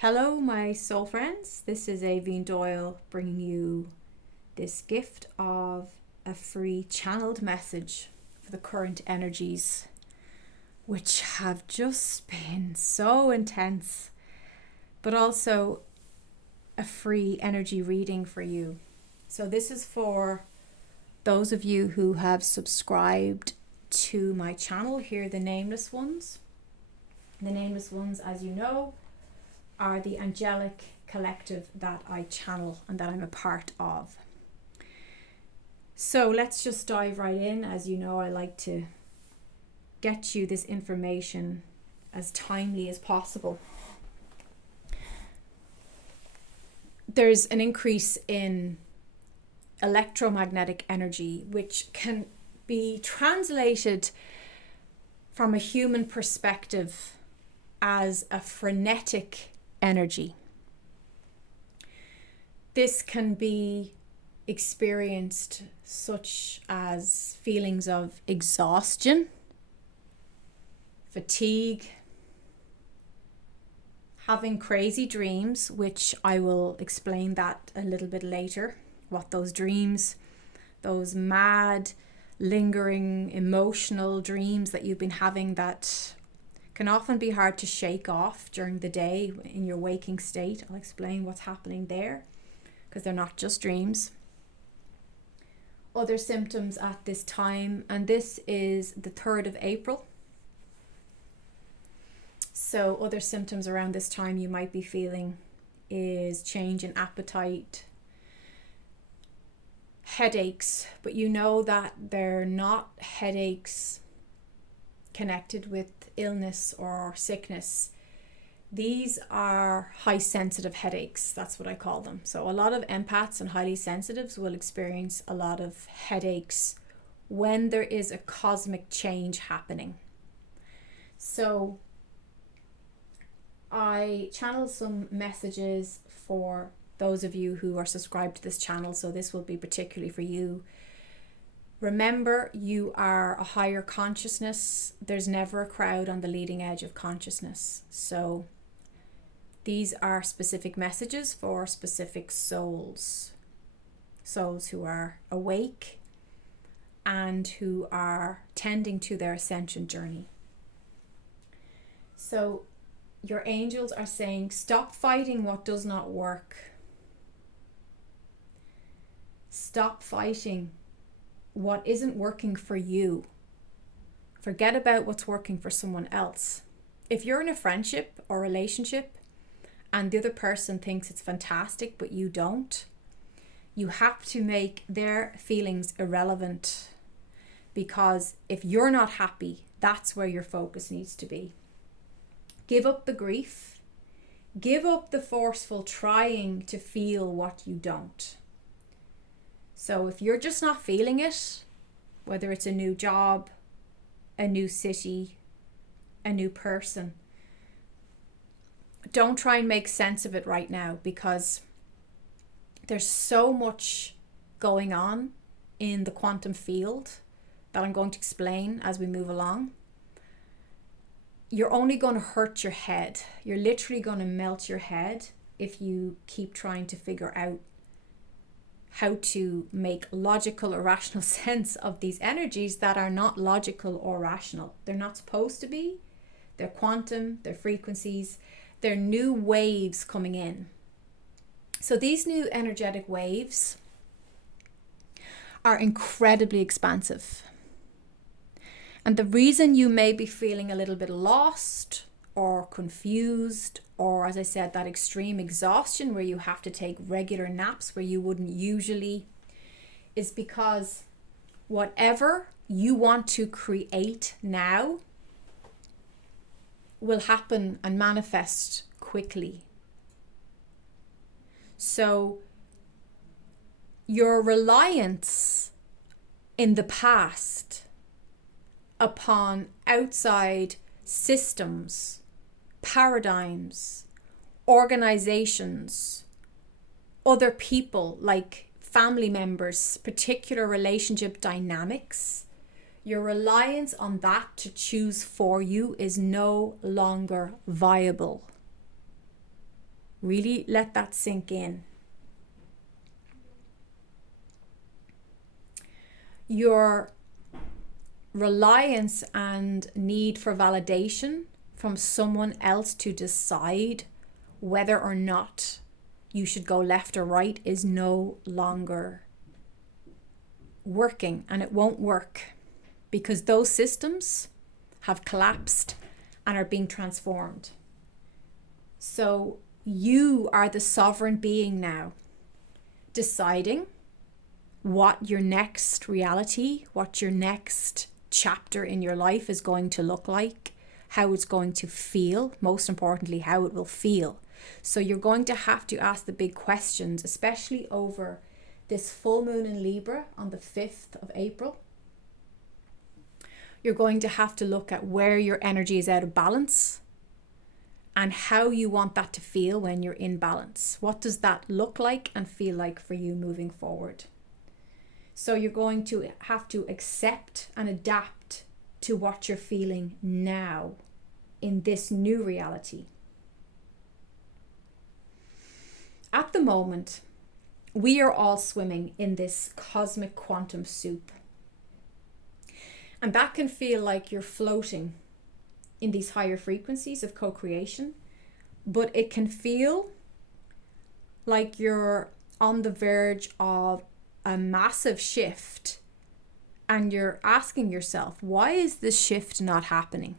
Hello, my soul friends. This is Avine Doyle bringing you this gift of a free channeled message for the current energies, which have just been so intense, but also a free energy reading for you. So this is for those of you who have subscribed to my channel here, the Nameless Ones. The Nameless Ones, as you know, are the angelic collective that I channel and that I'm a part of. So let's just dive right in. As you know, I like to get you this information as timely as possible. There's an increase in electromagnetic energy, which can be translated from a human perspective as a frenetic energy. This can be experienced such as feelings of exhaustion, fatigue, having crazy dreams, which I will explain that a little bit later, what those dreams, those mad, lingering, emotional dreams that you've been having that can often be hard to shake off during the day in your waking state. I'll explain what's happening there because they're not just dreams. Other symptoms at this time, and this is the 3rd of April. So other symptoms around this time you might be feeling is change in appetite, headaches, but you know that they're not headaches connected with illness or sickness. These are high sensitive headaches. That's what I call them. So a lot of empaths and highly sensitives will experience a lot of headaches when there is a cosmic change happening. So I channel some messages for those of you who are subscribed to this channel. So this will be particularly for you. Remember, you are a higher consciousness. There's never a crowd on the leading edge of consciousness. So these are specific messages for specific souls. Souls who are awake and who are tending to their ascension journey. So your angels are saying, stop fighting what does not work. Stop fighting what isn't working for you. Forget about what's working for someone else. If you're in a friendship or relationship and the other person thinks it's fantastic but you don't, you have to make their feelings irrelevant, because if you're not happy, that's where your focus needs to be. Give up the grief. Give up the forceful trying to feel what you don't. So if you're just not feeling it, whether it's a new job, a new city, a new person, don't try and make sense of it right now, because there's so much going on in the quantum field that I'm going to explain as we move along. You're only going to hurt your head. You're literally going to melt your head if you keep trying to figure out how to make logical or rational sense of these energies that are not logical or rational. They're not supposed to be. They're quantum, they're frequencies, they're new waves coming in. So these new energetic waves are incredibly expansive. And the reason you may be feeling a little bit lost or confused, or as I said, that extreme exhaustion where you have to take regular naps where you wouldn't usually, is because whatever you want to create now will happen and manifest quickly. So your reliance in the past upon outside systems, paradigms, organizations, other people like family members, particular relationship dynamics, your reliance on that to choose for you is no longer viable. Really let that sink in. Your reliance and need for validation from someone else to decide whether or not you should go left or right is no longer working, and it won't work because those systems have collapsed and are being transformed. So you are the sovereign being now, deciding what your next reality, what your next chapter in your life is going to look like, how it's going to feel, most importantly, how it will feel. So you're going to have to ask the big questions, especially over this full moon in Libra on the 5th of April. You're going to have to look at where your energy is out of balance and how you want that to feel when you're in balance. What does that look like and feel like for you moving forward? So you're going to have to accept and adapt to what you're feeling now in this new reality. At the moment, we are all swimming in this cosmic quantum soup. And that can feel like you're floating in these higher frequencies of co-creation, but it can feel like you're on the verge of a massive shift and you're asking yourself, why is this shift not happening?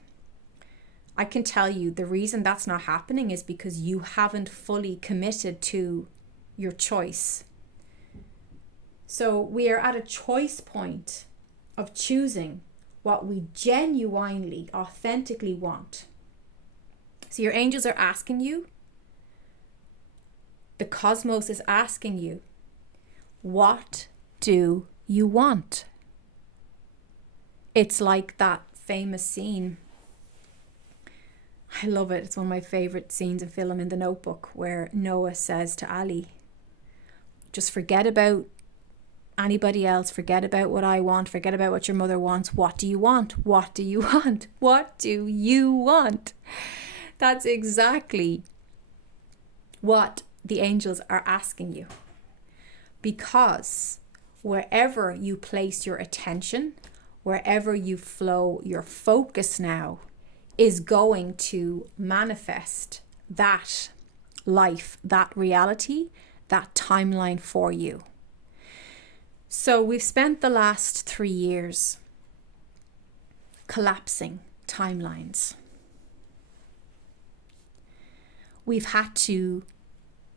I can tell you the reason that's not happening is because you haven't fully committed to your choice. So we are at a choice point of choosing what we genuinely, authentically want. So your angels are asking you, the cosmos is asking you, what do you want? It's like that famous scene. I love it. It's one of my favorite scenes of film in The Notebook, where Noah says to Ali, just forget about anybody else, forget about what I want, forget about what your mother wants. What do you want? What do you want? What do you want? That's exactly what the angels are asking you. Because wherever you place your attention, wherever you flow your focus now, is going to manifest that life, that reality, that timeline for you. So we've spent the last 3 years collapsing timelines. We've had to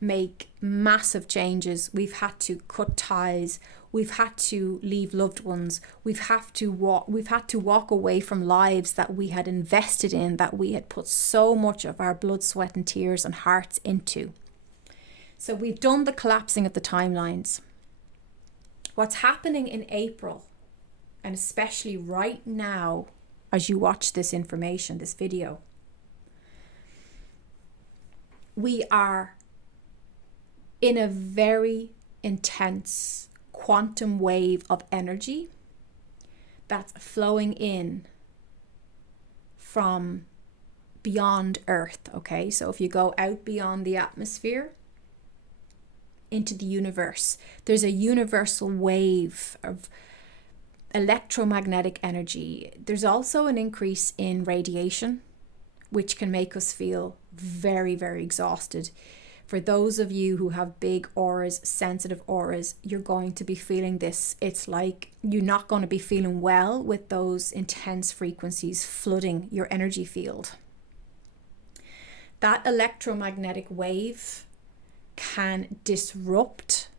make massive changes. We've had to cut ties. We've had to leave loved ones. We've had to walk away from lives that we had invested in, that we had put so much of our blood, sweat and tears and hearts into. So we've done the collapsing of the timelines. What's happening in April, and especially right now as you watch this information, this video, we are in a very intense quantum wave of energy that's flowing in from beyond Earth, okay? So if you go out beyond the atmosphere into the universe, there's a universal wave of electromagnetic energy. There's also an increase in radiation, which can make us feel very, very exhausted. For those of you who have big auras, sensitive auras, you're going to be feeling this. It's like you're not going to be feeling well with those intense frequencies flooding your energy field. That electromagnetic wave can disrupt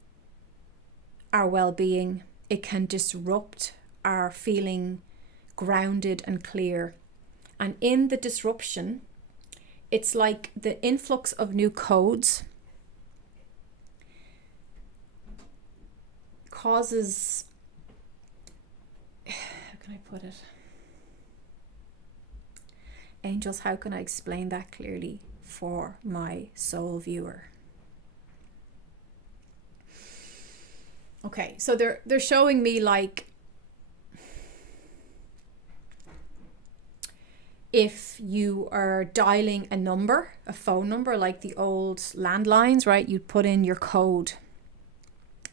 our well-being. It can disrupt our feeling grounded and clear. And in the disruption, it's like the influx of new codes causes, how can I put it? Angels, how can I explain that clearly for my soul viewer? Okay, so they're showing me like if you are dialing a number, a phone number, like the old landlines, right? You'd put in your code.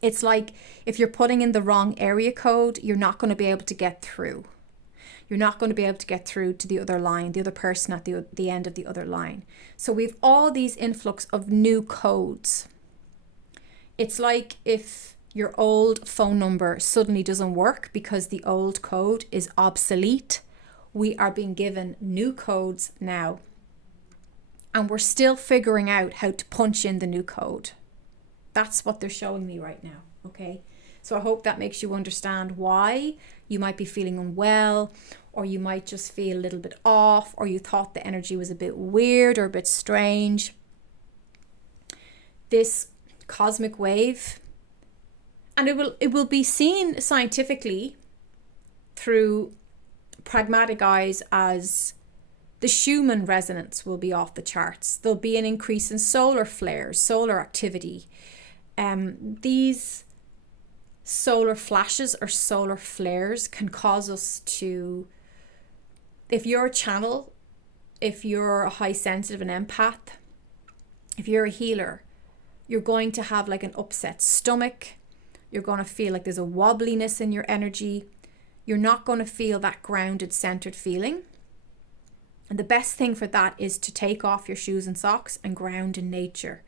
It's like if you're putting in the wrong area code, you're not going to be able to get through. You're not going to be able to get through to the other line, the other person at the end of the other line. So we've all these influx of new codes. It's like if your old phone number suddenly doesn't work because the old code is obsolete. We are being given new codes now. And we're still figuring out how to punch in the new code. That's what they're showing me right now, okay? So I hope that makes you understand why you might be feeling unwell, or you might just feel a little bit off, or you thought the energy was a bit weird or a bit strange. This cosmic wave, and it will be seen scientifically through pragmatic eyes as the Schumann resonance will be off the charts. There'll be an increase in solar flares, solar activity. These solar flashes or solar flares can cause us to, if you're a channel, if you're a high sensitive, an empath, if you're a healer, you're going to have like an upset stomach. You're going to feel like there's a wobbliness in your energy. You're not going to feel that grounded, centered feeling. And the best thing for that is to take off your shoes and socks and ground in nature.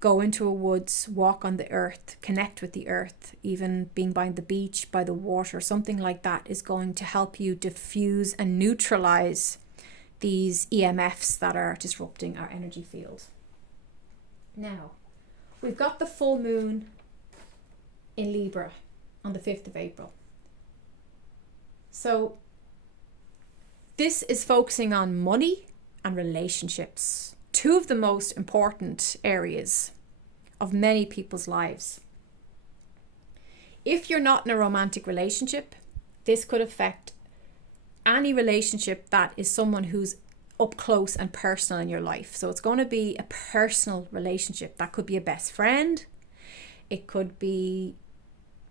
Go into a woods, walk on the earth, connect with the earth. Even being by the beach, by the water, something like that is going to help you diffuse and neutralize these EMFs that are disrupting our energy field. Now, we've got the full moon in Libra on the 5th of April. So this is focusing on money and relationships, two of the most important areas of many people's lives. If you're not in a romantic relationship, this could affect any relationship that is someone who's up close and personal in your life. So it's going to be a personal relationship. That could be a best friend. It could be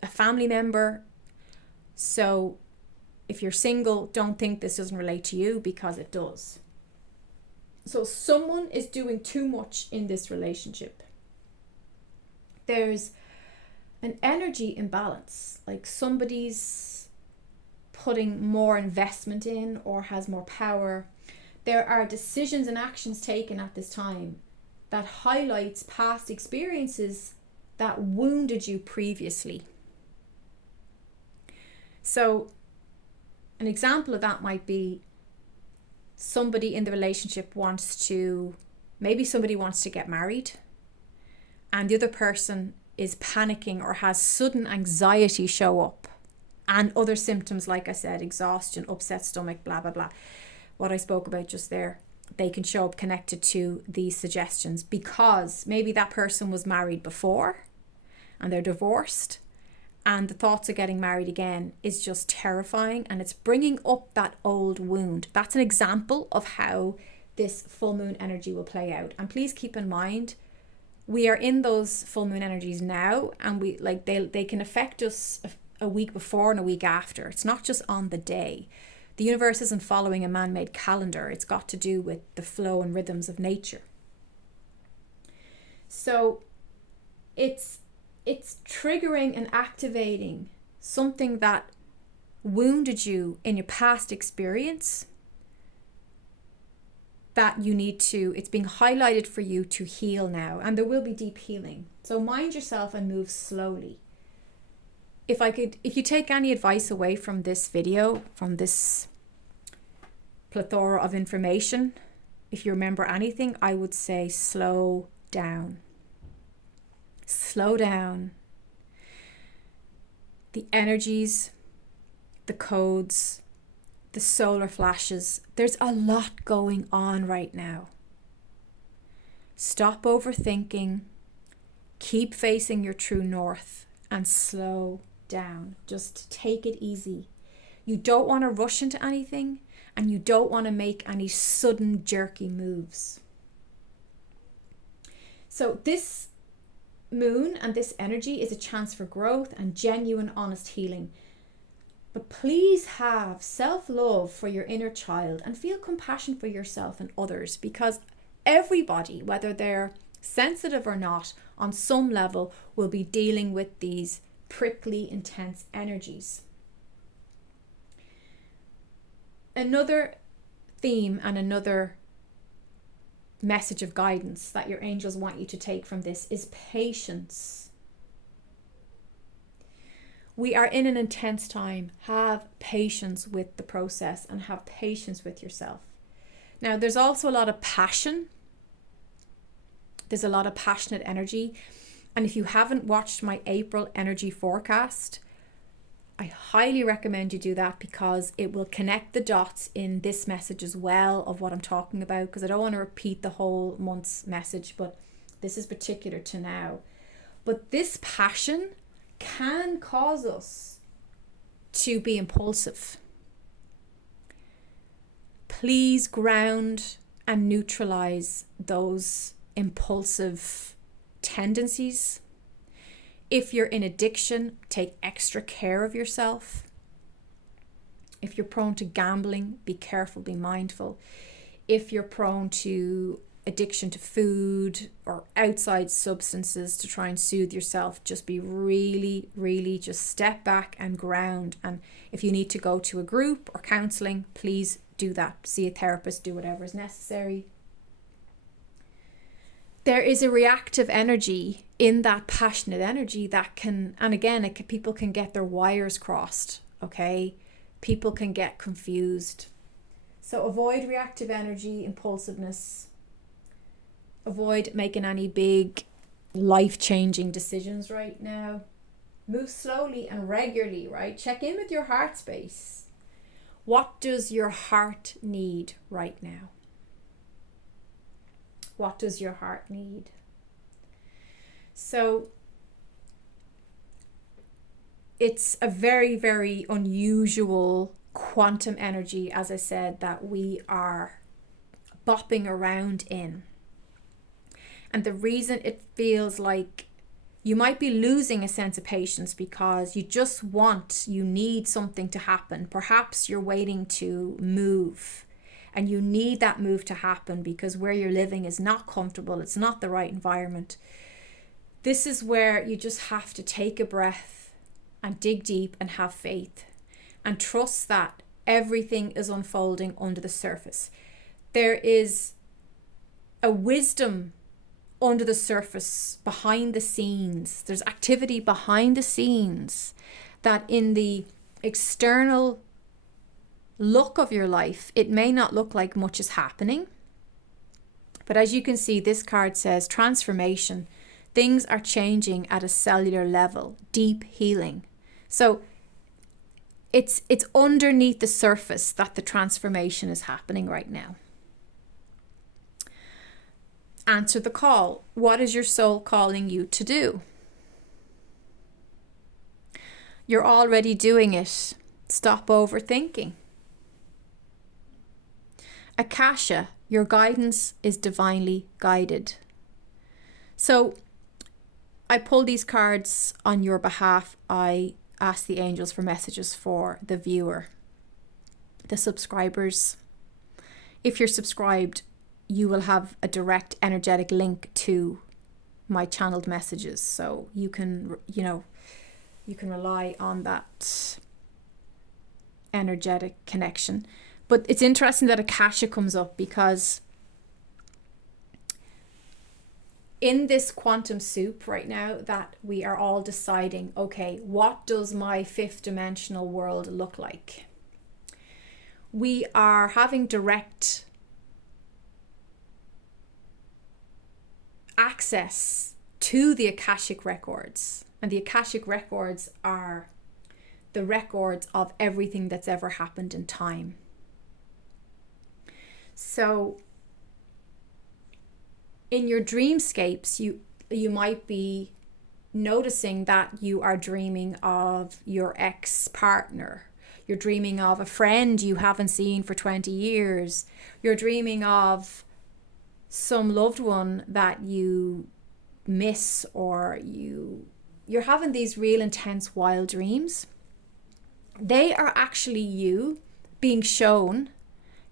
a family member. So if you're single, don't think this doesn't relate to you, because it does. So someone is doing too much in this relationship. There's an energy imbalance, like somebody's putting more investment in or has more power. There are decisions and actions taken at this time that highlights past experiences that wounded you previously. So an example of that might be somebody in the relationship maybe somebody wants to get married, and the other person is panicking or has sudden anxiety show up, and other symptoms, like I said, exhaustion, upset stomach, blah, blah, blah. What I spoke about just there, they can show up connected to these suggestions because maybe that person was married before and they're divorced, and the thoughts of getting married again is just terrifying, and it's bringing up that old wound. That's an example of how this full moon energy will play out. And please keep in mind, we are in those full moon energies now, and they can affect us a week before and a week after. It's not just on the day. The universe isn't following a man-made calendar. It's got to do with the flow and rhythms of nature. So it's triggering and activating something that wounded you in your past experience that it's being highlighted for you to heal now. And there will be deep healing. So mind yourself and move slowly. If you take any advice away from this video, from this plethora of information, if you remember anything, I would say slow down. Slow down. The energies, the codes, the solar flashes, there's a lot going on right now. Stop overthinking, keep facing your true north, and slow down. Just take it easy. You don't want to rush into anything, and you don't want to make any sudden jerky moves. So this moon and this energy is a chance for growth and genuine, honest healing. But please have self-love for your inner child and feel compassion for yourself and others, because everybody, whether they're sensitive or not, on some level will be dealing with these prickly, intense energies. Another theme and another message of guidance that your angels want you to take from this is patience. We are in an intense time. Have patience with the process and have patience with yourself. Now, there's also a lot of passion. There's a lot of passionate energy. And if you haven't watched my April energy forecast, I highly recommend you do that, because it will connect the dots in this message as well of what I'm talking about, because I don't want to repeat the whole month's message, but this is particular to now. But this passion can cause us to be impulsive. Please ground and neutralize those impulsive tendencies. If you're in addiction, take extra care of yourself. If you're prone to gambling, be careful, be mindful. If you're prone to addiction to food or outside substances to try and soothe yourself, just be really, really just step back and ground. And if you need to go to a group or counseling, please do that. See a therapist, do whatever is necessary. There is a reactive energy in that passionate energy that can, and again, people can get their wires crossed, okay? People can get confused. So avoid reactive energy, impulsiveness. Avoid making any big life-changing decisions right now. Move slowly and regularly, right? Check in with your heart space. What does your heart need right now? What does your heart need? So it's a very, very unusual quantum energy, as I said, that we are bopping around in. And the reason it feels like you might be losing a sense of patience because you need something to happen. Perhaps you're waiting to move. And you need that move to happen because where you're living is not comfortable. It's not the right environment. This is where you just have to take a breath and dig deep and have faith and trust that everything is unfolding under the surface. There is a wisdom under the surface, behind the scenes. There's activity behind the scenes that in the external look of your life, it may not look like much is happening. But as you can see, this card says transformation. Things are changing at a cellular level, deep healing. So it's underneath the surface that the transformation is happening right now. Answer the call. What is your soul calling you to do? You're already doing it. Stop overthinking. Akasha, your guidance is divinely guided. So I pull these cards on your behalf. I ask the angels for messages for the viewer, the subscribers. If you're subscribed, you will have a direct energetic link to my channeled messages. So you can rely on that energetic connection. But it's interesting that Akasha comes up because in this quantum soup right now that we are all deciding, okay, what does my fifth dimensional world look like? We are having direct access to the Akashic records. And the Akashic records are the records of everything that's ever happened in time. So in your dreamscapes, you might be noticing that you are dreaming of your ex-partner. You're dreaming of a friend you haven't seen for 20 years. You're dreaming of some loved one that you miss, or you're having these real intense wild dreams. They are actually you being shown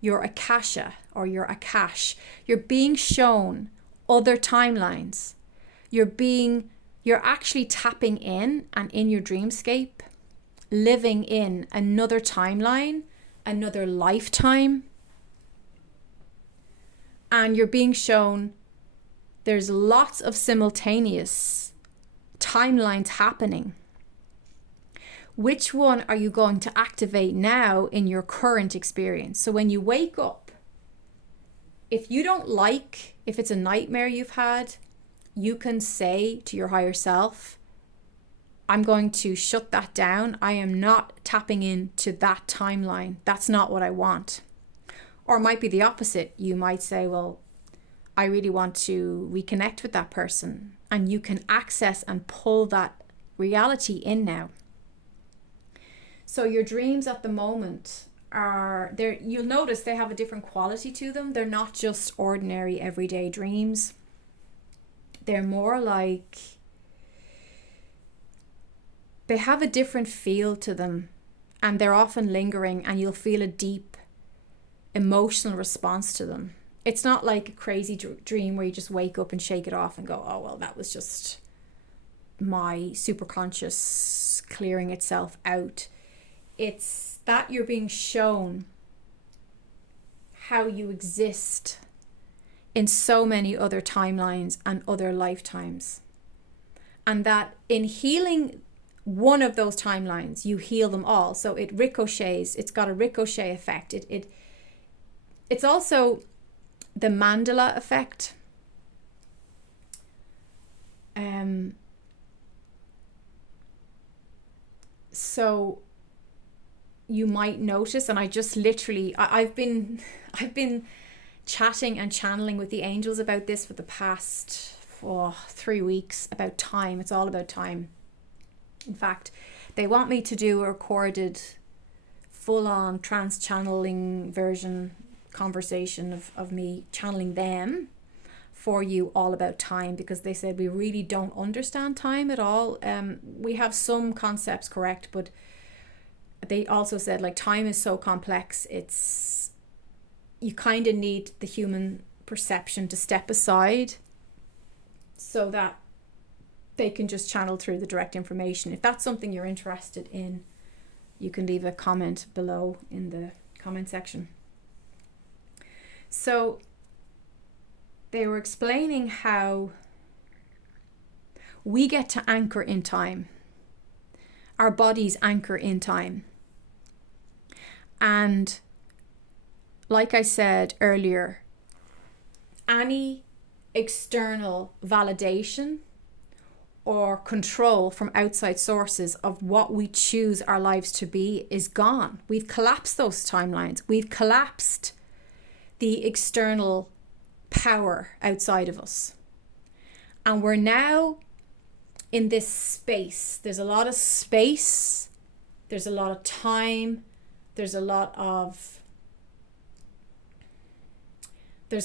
your akasha or your akash. You're being shown other timelines. You're actually tapping in and in your dreamscape, living in another timeline, another lifetime. And you're being shown there's lots of simultaneous timelines happening. Which one are you going to activate now in your current experience? So when you wake up, if you don't like, if it's a nightmare you've had, you can say to your higher self, I'm going to shut that down. I am not tapping into that timeline. That's not what I want. Or it might be the opposite. You might say, well, I really want to reconnect with that person. And you can access and pull that reality in now. So your dreams at the moment are there. You'll notice they have a different quality to them. They're not just ordinary everyday dreams. They're more like, they have a different feel to them, and they're often lingering, and you'll feel a deep emotional response to them. It's not like a crazy dream where you just wake up and shake it off and go, oh, well, that was just my superconscious clearing itself out. It's that you're being shown how you exist in so many other timelines and other lifetimes. And that in healing one of those timelines, you heal them all. So it ricochets, it's got a ricochet effect. It's also the Mandela Effect. So you might notice, and I just literally, I've been chatting and channeling with the angels about this for the past 3 weeks, about time. It's all about time. In fact, they want me to do a recorded full-on trans-channeling version conversation of me channeling them for you all about time, because they said we really don't understand time at all. We have some concepts correct, but they also said like time is so complex, you kind of need the human perception to step aside so that they can just channel through the direct information. If that's something you're interested in, you can leave a comment below in the comment section. So they were explaining how we get to anchor in time. Our bodies anchor in time. And like I said earlier, any external validation or control from outside sources of what we choose our lives to be is gone. We've collapsed those timelines. We've collapsed the external power outside of us. And we're now in this space. There's a lot of space. There's a lot of time. There's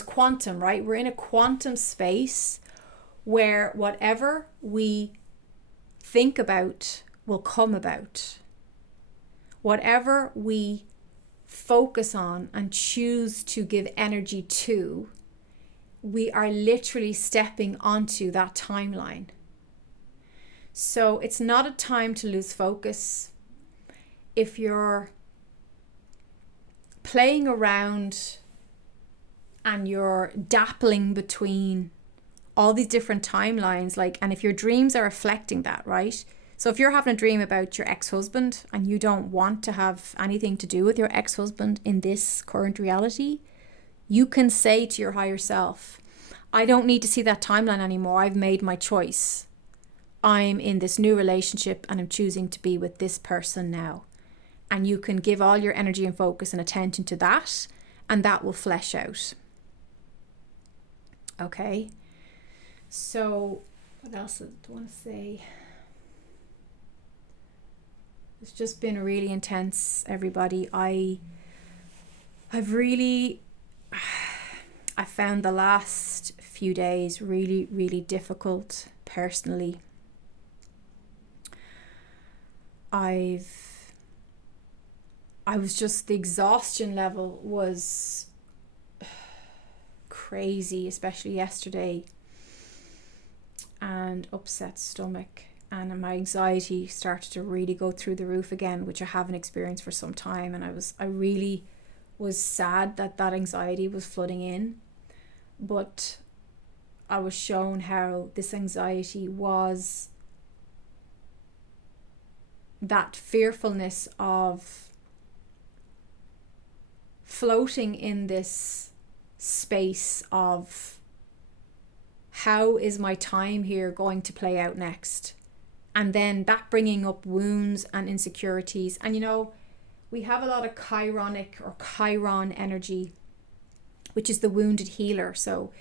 quantum, right? We're in a quantum space where whatever we think about will come about. Whatever we focus on and choose to give energy to, we are literally stepping onto that timeline. So it's not a time to lose focus. If you're playing around and you're dappling between all these different timelines, and if your dreams are reflecting that, right? So if you're having a dream about your ex-husband and you don't want to have anything to do with your ex-husband in this current reality, you can say to your higher self, I don't need to see that timeline anymore. I've made my choice. I'm in this new relationship and I'm choosing to be with this person now. And you can give all your energy and focus and attention to that, and that will flesh out. Okay. So what else do I want to say? It's just been really intense, everybody. I found the last few days really, really difficult personally. I've the exhaustion level was crazy, especially yesterday, and upset stomach, and my anxiety started to really go through the roof again, which I haven't experienced for some time. And I really was sad that anxiety was flooding in, but I was shown how this anxiety was that fearfulness of floating in this space of, how is my time here going to play out next? And then that bringing up wounds and insecurities. And we have a lot of Chiron energy, which is the wounded healer. So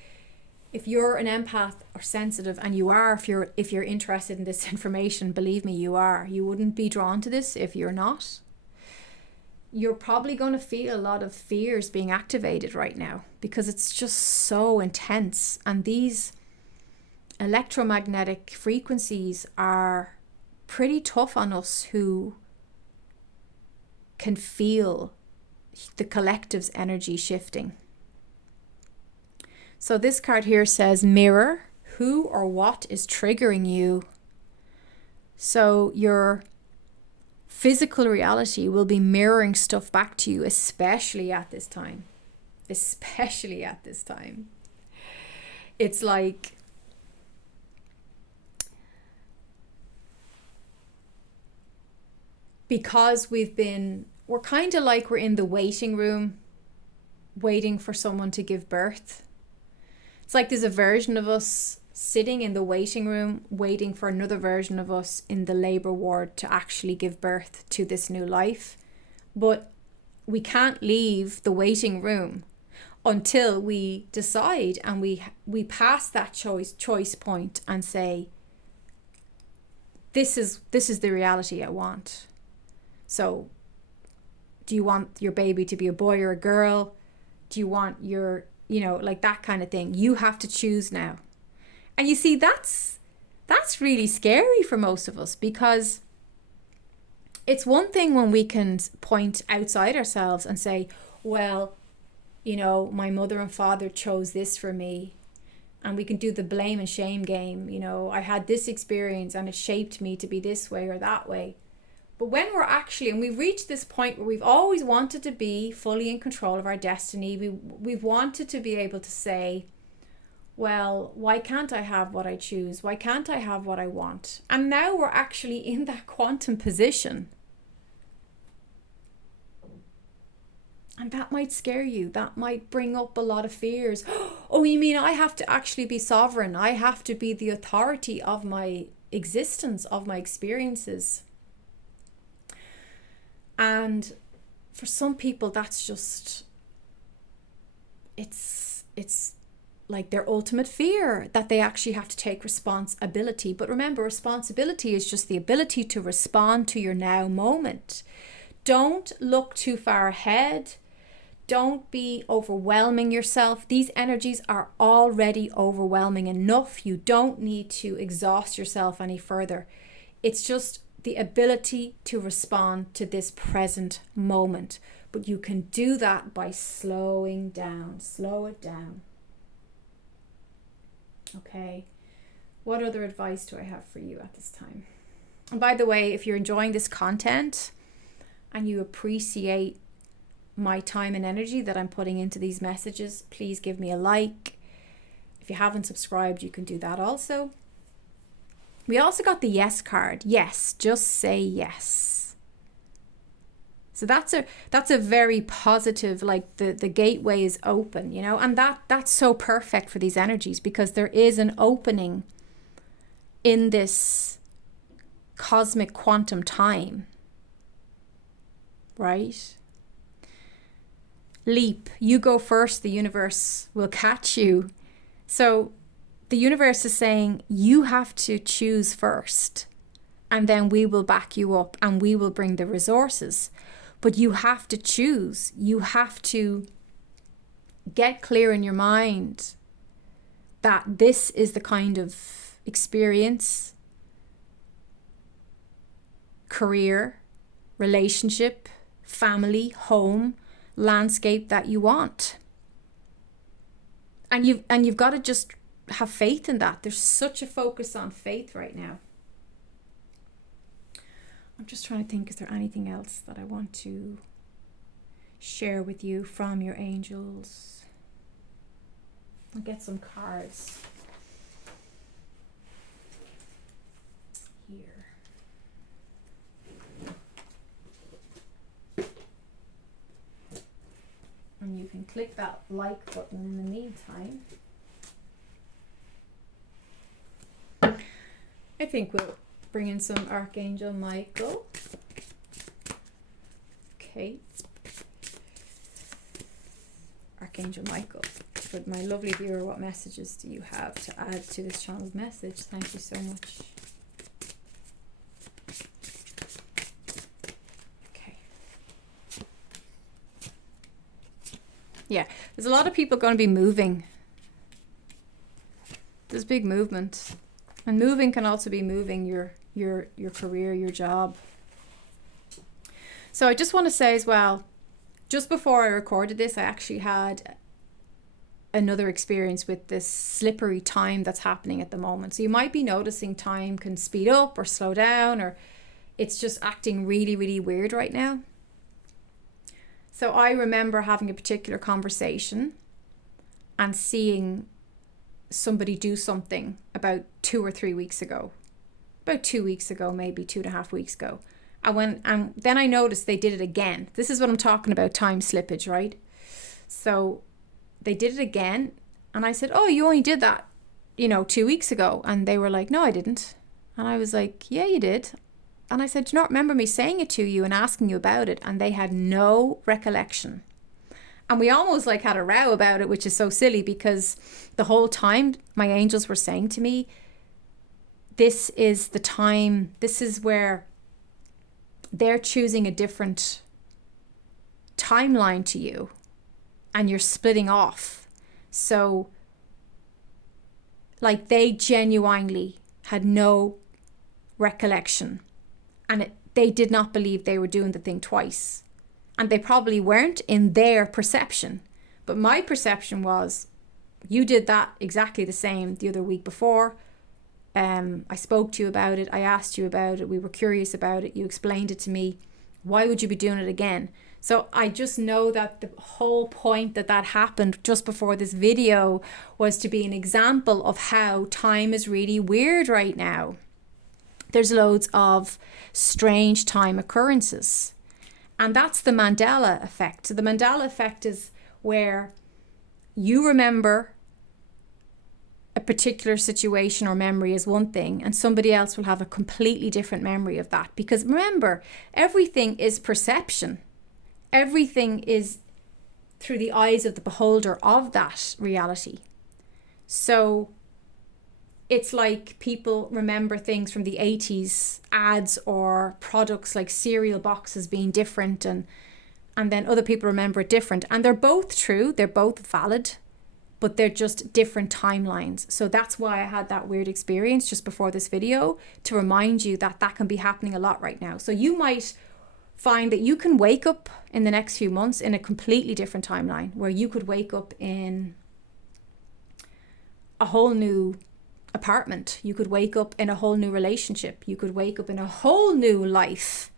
if you're an empath or sensitive, and you are, if you're interested in this information, believe me, you are. You wouldn't be drawn to this if you're not. You're probably going to feel a lot of fears being activated right now, because it's just so intense. And these electromagnetic frequencies are pretty tough on us who can feel the collective's energy shifting. So this card here says, mirror who or what is triggering you. So your physical reality will be mirroring stuff back to you, especially at this time. Especially at this time. It's like, because we're kind of like we're in the waiting room, waiting for someone to give birth. It's like there's a version of us sitting in the waiting room, waiting for another version of us in the labor ward to actually give birth to this new life. But we can't leave the waiting room until we decide, and we pass that choice point and say, this is the reality I want. So do you want your baby to be a boy or a girl? Do you want your, like that kind of thing? You have to choose now. And you see, that's really scary for most of us, because it's one thing when we can point outside ourselves and say, well, my mother and father chose this for me. And we can do the blame and shame game. I had this experience and it shaped me to be this way or that way. But when we're actually, and we've reached this point where we've always wanted to be fully in control of our destiny, we've wanted to be able to say, well, why can't I have what I choose? Why can't I have what I want? And now we're actually in that quantum position. And that might scare you. That might bring up a lot of fears. Oh, you mean I have to actually be sovereign? I have to be the authority of my existence, of my experiences. And for some people, that's just, it's like their ultimate fear, that they actually have to take responsibility. But remember, responsibility is just the ability to respond to your now moment. Don't look too far ahead. Don't be overwhelming yourself. These energies are already overwhelming enough. You don't need to exhaust yourself any further. It's just the ability to respond to this present moment. But you can do that by slowing down. Slow it down. Okay. What other advice do I have for you at this time? And by the way, if you're enjoying this content and you appreciate my time and energy that I'm putting into these messages, please give me a like. If you haven't subscribed, you can do that also. We also got the yes card. Yes, just say yes. So that's a very positive, like the gateway is open, and that's so perfect for these energies, because there is an opening in this cosmic quantum time, right? Leap, you go first, the universe will catch you. So the universe is saying you have to choose first, and then we will back you up and we will bring the resources. But you have to choose. You have to get clear in your mind that this is the kind of experience, career, relationship, family, home, landscape that you want. And you've got to just have faith in that. There's such a focus on faith right now. I'm just trying to think, is there anything else that I want to share with you from your angels? I'll get some cards here. And you can click that like button in the meantime. I think we'll bring in some Archangel Michael. Okay. Archangel Michael, for my lovely viewer, what messages do you have to add to this channel's message? Thank you so much. Okay. Yeah, there's a lot of people going to be moving. There's big movement. And moving can also be moving your career, your job. So I just want to say as well, just before I recorded this, I actually had another experience with this slippery time that's happening at the moment. So you might be noticing time can speed up or slow down, or it's just acting really, really weird right now. So I remember having a particular conversation and seeing somebody do something about 2 or 3 weeks ago. About 2 weeks ago, maybe 2.5 weeks ago. And then I noticed they did it again. This is what I'm talking about, time slippage, right? So they did it again. And I said, oh, you only did that, 2 weeks ago. And they were like, no, I didn't. And I was like, yeah, you did. And I said, do you not remember me saying it to you and asking you about it? And they had no recollection. And we almost had a row about it, which is so silly, because the whole time my angels were saying to me, this is the time, this is where they're choosing a different timeline to you and you're splitting off. So they genuinely had no recollection, and they did not believe they were doing the thing twice. And they probably weren't in their perception. But my perception was, you did that exactly the same the other week before. I spoke to you about it. I asked you about it. We were curious about it. You explained it to me. Why would you be doing it again? So I just know that the whole point that happened just before this video was to be an example of how time is really weird right now. There's loads of strange time occurrences. And that's the Mandela Effect. So the Mandela Effect is where you remember a particular situation or memory as one thing, and somebody else will have a completely different memory of that. Because remember, everything is perception. Everything is through the eyes of the beholder of that reality. So it's like people remember things from the 80s ads or products like cereal boxes being different, and then other people remember it different. And they're both true, they're both valid, but they're just different timelines. So that's why I had that weird experience just before this video, to remind you that can be happening a lot right now. So you might find that you can wake up in the next few months in a completely different timeline, where you could wake up in a whole new apartment. You could wake up in a whole new relationship. You could wake up in a whole new life.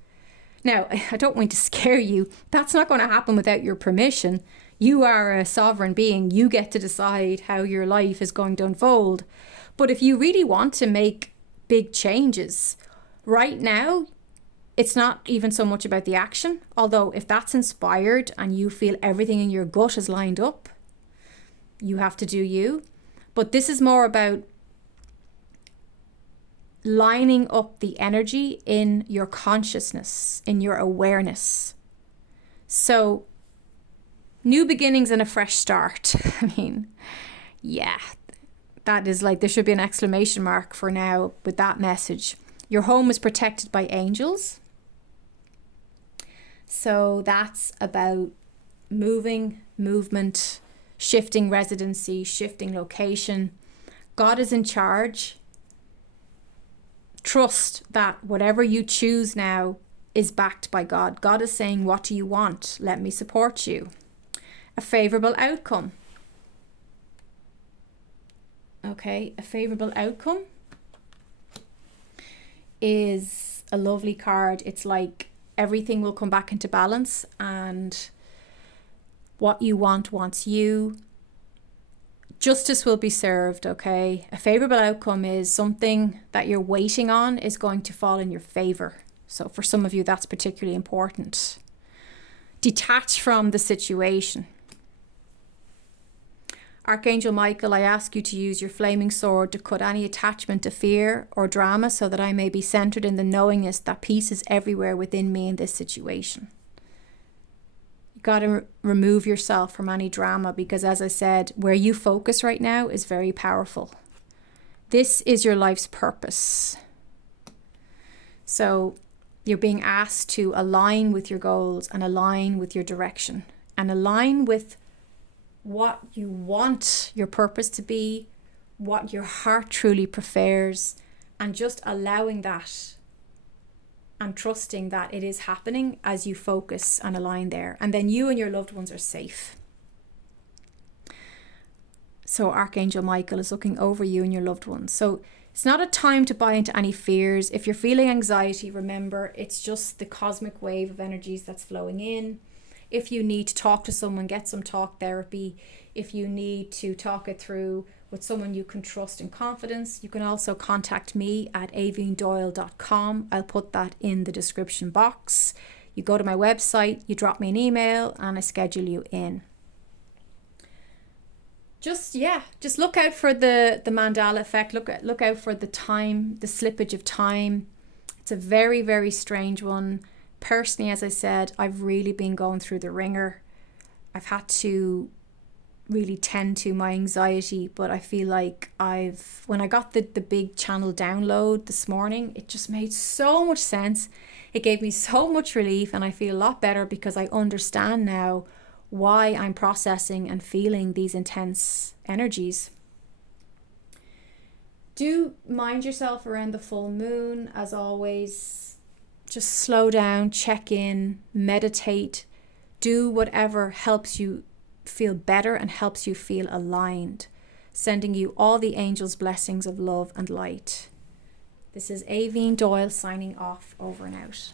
Now, I don't want to scare you. That's not going to happen without your permission. You are a sovereign being. You get to decide how your life is going to unfold. But if you really want to make big changes, right now, it's not even so much about the action. Although if that's inspired and you feel everything in your gut is lined up, you have to do you. But this is more about lining up the energy in your consciousness, in your awareness. So, new beginnings and a fresh start. I mean, yeah, that is there should be an exclamation mark for now with that message. Your home is protected by angels. So that's about movement, shifting residency, shifting location. God is in charge. Trust that whatever you choose now is backed by God. God is saying, what do you want? Let me support you. A favorable outcome. Okay, a favorable outcome is a lovely card. It's like everything will come back into balance, and what you want wants you. Justice will be served, okay? A favorable outcome is something that you're waiting on is going to fall in your favor. So for some of you, that's particularly important. Detach from the situation. Archangel Michael, I ask you to use your flaming sword to cut any attachment to fear or drama so that I may be centered in the knowingness that peace is everywhere within me in this situation. You got to remove yourself from any drama, because as I said, where you focus right now is very powerful. This is your life's purpose. So you're being asked to align with your goals and align with your direction and align with what you want your purpose to be, what your heart truly prefers, and just allowing that and trusting that it is happening as you focus and align there. And then you and your loved ones are safe. So Archangel Michael is looking over you and your loved ones. So it's not a time to buy into any fears. If you're feeling anxiety, remember, it's just the cosmic wave of energies that's flowing in. If you need to talk to someone, get some talk therapy. If you need to talk it through with someone you can trust in confidence, you can also contact me at aveendoyle.com. I'll put that in the description box. You go to my website, you drop me an email, and I schedule you in. Just look out for the Mandela Effect. Look out for the time, the slippage of time. It's a very, very strange one. Personally, as I said, I've really been going through the ringer. I've had to really tend to my anxiety, but I feel like when I got the big channel download this morning, it just made so much sense. It gave me so much relief, and I feel a lot better because I understand now why I'm processing and feeling these intense energies. Do mind yourself around the full moon, as always. Just slow down, check in, meditate, do whatever helps you feel better and helps you feel aligned. Sending you all the angels' blessings of love and light. This is Aveen Doyle signing off, over and out.